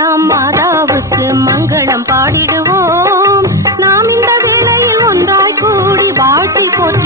தேவியாம் மாதாவுக்கு மங்களம் பாடிடுவோம். நாம் இந்த வேளையில் ஒன்றாய் கூடி வாழ்த்தி போற்ற